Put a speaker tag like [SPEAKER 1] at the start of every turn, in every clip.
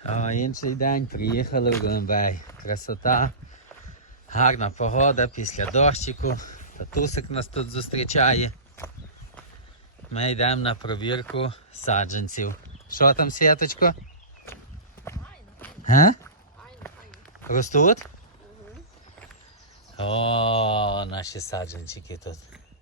[SPEAKER 1] Інший день приїхали в Глембей. Красота, гарна погода після дощику. Татусик нас тут зустрічає. Ми йдемо на провірку саджанців. Що там, Святочко? Га? Ростуть? О, наші саджанчики тут.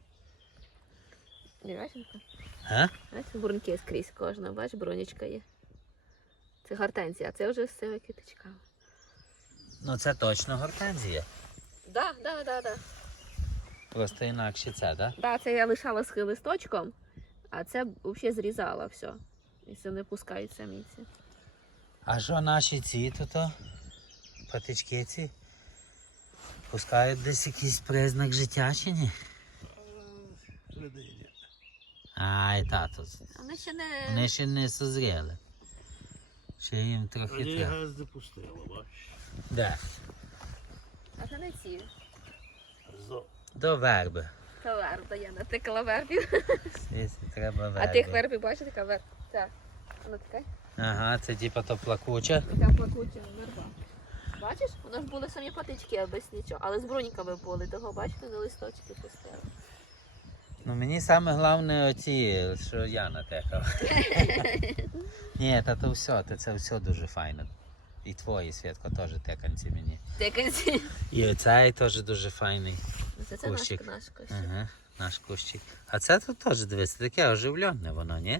[SPEAKER 2] Дівчинка.
[SPEAKER 1] Га?
[SPEAKER 2] Бачиш, бурнки скрізь кожна, бач, бронечка є. Це гортензія, а це вже все квіточка.
[SPEAKER 1] Ну це точно гортензія.
[SPEAKER 2] Да.
[SPEAKER 1] Просто інакше це, так?
[SPEAKER 2] Да, це я лишала з листочком, а це взагалі зрізала все. І це не пускають самі ці.
[SPEAKER 1] А що наші ці тут? Патички ці? Пускають десь якийсь признак життя чи ні? Ай, тато. Вони ще не созріли. Ще їм трохи треба.
[SPEAKER 3] Газ допустило, бачиш.
[SPEAKER 1] Де?
[SPEAKER 2] А це не ці.
[SPEAKER 1] До верби.
[SPEAKER 2] Це верба, я натикала вербів.
[SPEAKER 1] Треба верби.
[SPEAKER 2] А тих вербів, бачите, така верба. Так. Ну така.
[SPEAKER 1] Ага, це типа то плакуча.
[SPEAKER 2] Така плакуча верба. Бачиш, воно ж були самі патички, без нічого. Але з броніками були, того бачите, на листочки пустили.
[SPEAKER 1] Ну мені саме головне оці, що я натекав. Ні, та то все, це все дуже файно. І твої, Святко, теж теканці мені.
[SPEAKER 2] Тиканці.
[SPEAKER 1] І оцей теж дуже файний.
[SPEAKER 2] Це
[SPEAKER 1] Кущик.
[SPEAKER 2] наш кущик.
[SPEAKER 1] Ага, наш кущик. А це тут теж, дивись, таке оживлене воно, ні?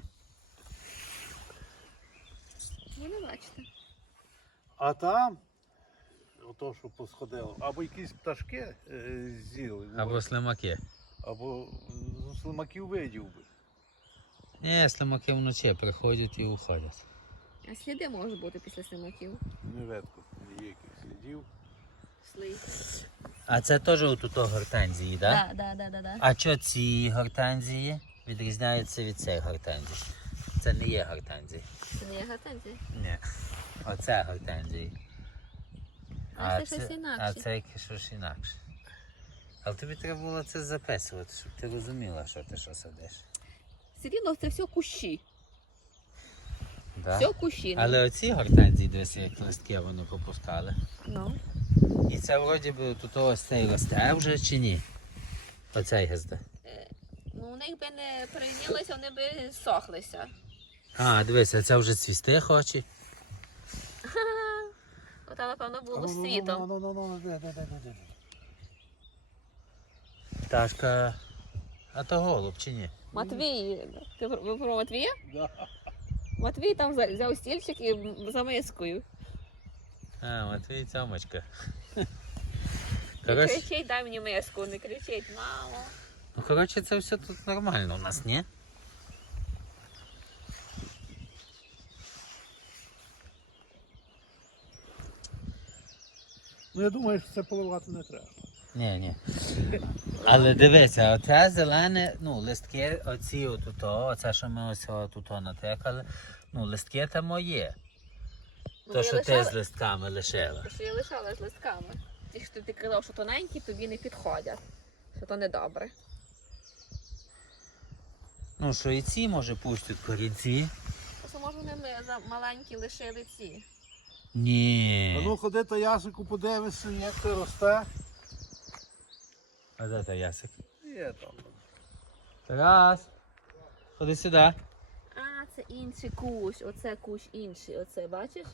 [SPEAKER 2] Ну, не бачите.
[SPEAKER 3] А там, ото що посходило, або якісь пташки з'їли,
[SPEAKER 1] Або слимаки.
[SPEAKER 3] або слимаків видів би.
[SPEAKER 1] Ні, слимаки вночі приходять і уходять.
[SPEAKER 2] А сліди можуть бути після слимаків.
[SPEAKER 3] Не видко ніяких слідів.
[SPEAKER 2] Слий.
[SPEAKER 1] А це теж отут гортензії, так?
[SPEAKER 2] Да.
[SPEAKER 1] А що ці гортензії відрізняються від цих гортензій? Це не є гортензії.
[SPEAKER 2] Це не є гортензія.
[SPEAKER 1] Ні. Оце гортензії.
[SPEAKER 2] А це щось інакше.
[SPEAKER 1] А це щось інакше. Але тобі треба було це записувати, щоб ти розуміла, що ти що садиш.
[SPEAKER 2] Все рівно це все кущі.
[SPEAKER 1] Да?
[SPEAKER 2] Все кущі.
[SPEAKER 1] Але оці гортензії, дивися, як листки вони попускали.
[SPEAKER 2] Ну.
[SPEAKER 1] І це вроді би тут ось цей росте вже чи ні? Оцей гезда.
[SPEAKER 2] Ну, у них би не прийнялися, вони би сохлися.
[SPEAKER 1] А, дивися, це вже цвісти хоче.
[SPEAKER 2] Ота, напевно, було світом.
[SPEAKER 3] Де.
[SPEAKER 1] Пташка. А то голуб чи ні?
[SPEAKER 2] Матвій, ви про Матвія?
[SPEAKER 3] Да.
[SPEAKER 2] Матвій там взяв стільчик і за мискою.
[SPEAKER 1] А, Матвій цьомочка.
[SPEAKER 2] Не
[SPEAKER 1] Коротше,
[SPEAKER 2] кричить, дай мені миску, не кричить, мамо.
[SPEAKER 1] ну, коротше, це все тут нормально у нас, ні?
[SPEAKER 3] Ну я думаю, що це поливати не треба.
[SPEAKER 1] Ні. Але дивися, оце зелене, ну, листки оці отуто, оце, що ми ось отуто натекали, ну, листки там моє.
[SPEAKER 2] Ну,
[SPEAKER 1] То,
[SPEAKER 2] я
[SPEAKER 1] що ти
[SPEAKER 2] лишала-
[SPEAKER 1] з листками лишила.
[SPEAKER 2] Що я лишала з листками. Ті, що ти казав, що тоненькі, тобі не підходять. Що то недобре.
[SPEAKER 1] Ну, що і ці, може, пустять корінці?
[SPEAKER 2] Просто, може, вони маленькі лишили ці.
[SPEAKER 1] Ні.
[SPEAKER 3] А ну ходи та ясику подивишся, як це росте.
[SPEAKER 1] А де та ясик?
[SPEAKER 3] Є там.
[SPEAKER 1] Тарас, ходи сюди.
[SPEAKER 2] А, це інший кущ, оце кущ інший, оце, бачиш?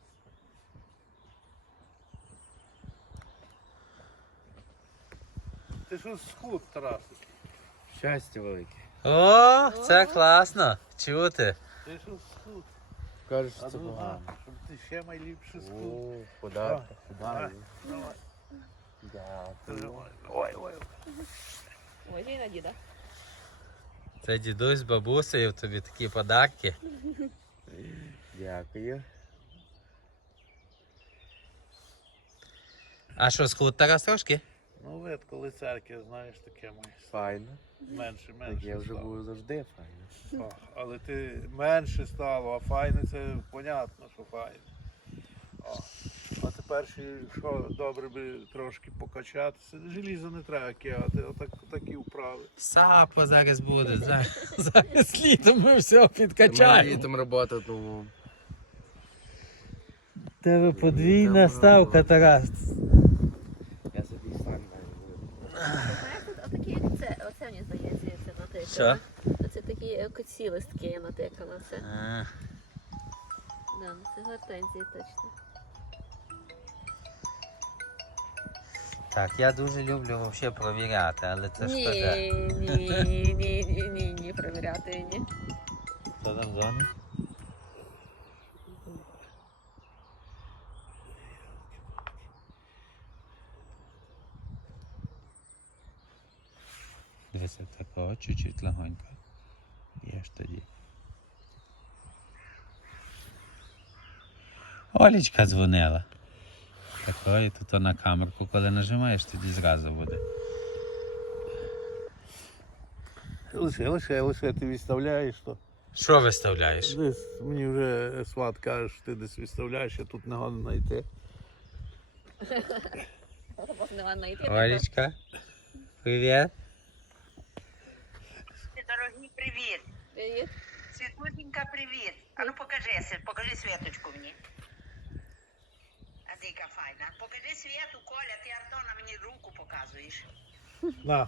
[SPEAKER 3] Ти що схуд, Тарасик?
[SPEAKER 4] Щастя велике.
[SPEAKER 1] О, це класно. Чути.
[SPEAKER 3] Ти що схуд?
[SPEAKER 4] Кажуть,
[SPEAKER 3] А
[SPEAKER 4] що це
[SPEAKER 3] ну,
[SPEAKER 4] погано.
[SPEAKER 3] щоб ти ще найліпше схуд.
[SPEAKER 4] О, подарок.
[SPEAKER 3] Давай.
[SPEAKER 4] Дякую.
[SPEAKER 3] Ой.
[SPEAKER 2] Ой, і на діда.
[SPEAKER 1] Це дідусь з бабусею, тобі такі подарки.
[SPEAKER 4] Дякую.
[SPEAKER 1] А що, схуд Тарас трошки?
[SPEAKER 3] Ну вид, коли церкви, знаєш, таке моє.
[SPEAKER 4] Файно.
[SPEAKER 3] Менше
[SPEAKER 4] Так я вже
[SPEAKER 3] стало.
[SPEAKER 4] був завжди файно.
[SPEAKER 3] О, але ти менше стало, а файне це понятно, що файне. О. А тепер ще, що добре би трошки покачатися. Желізо не треба кидати, такі вправи.
[SPEAKER 1] Сапа зараз буде. Зараз літом ми все
[SPEAKER 4] Має
[SPEAKER 1] підкачаємо.
[SPEAKER 4] літом робота, тому
[SPEAKER 1] Тебе подвійна ставка, Тарас.
[SPEAKER 4] Я собі сам навіть.
[SPEAKER 2] Знаєш, тут отакі, як це, оце мені здається, я це натикала.
[SPEAKER 1] Що?
[SPEAKER 2] Оце такі ці листки я натикала. Це.
[SPEAKER 1] А,
[SPEAKER 2] Да, ну це гортензії точно.
[SPEAKER 1] так, я дуже люблю взагалі провіряти, але це ж шкода.
[SPEAKER 2] Ні, перевіряти, ні.
[SPEAKER 1] Що там в зоні? Дивися, такого чуть-чуть легонько. Є ж тоді. Олічка дзвонила. Такої тут на камерку, коли нажимаєш, тоді зразу буде.
[SPEAKER 3] Лише ти відставляєш то.
[SPEAKER 1] Що виставляєш?
[SPEAKER 3] Десь мені вже сват каже, що ти десь відставляєш, а тут не годно знайти.
[SPEAKER 1] Олечка, привіт.
[SPEAKER 5] Дорогий, привіт.
[SPEAKER 2] Привіт.
[SPEAKER 5] Світусенька, привіт. А ну покажи Світочку мені. А ти яка файна. Покажи Світу, Коля, ти Антона мені руку показуєш.
[SPEAKER 3] На.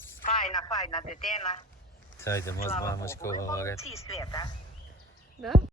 [SPEAKER 5] Файна дитина.
[SPEAKER 1] Це йдемо з
[SPEAKER 5] Слава
[SPEAKER 1] мамочкою
[SPEAKER 5] Богу. Ви
[SPEAKER 1] говорити.
[SPEAKER 5] молодці, Світа.
[SPEAKER 2] Да?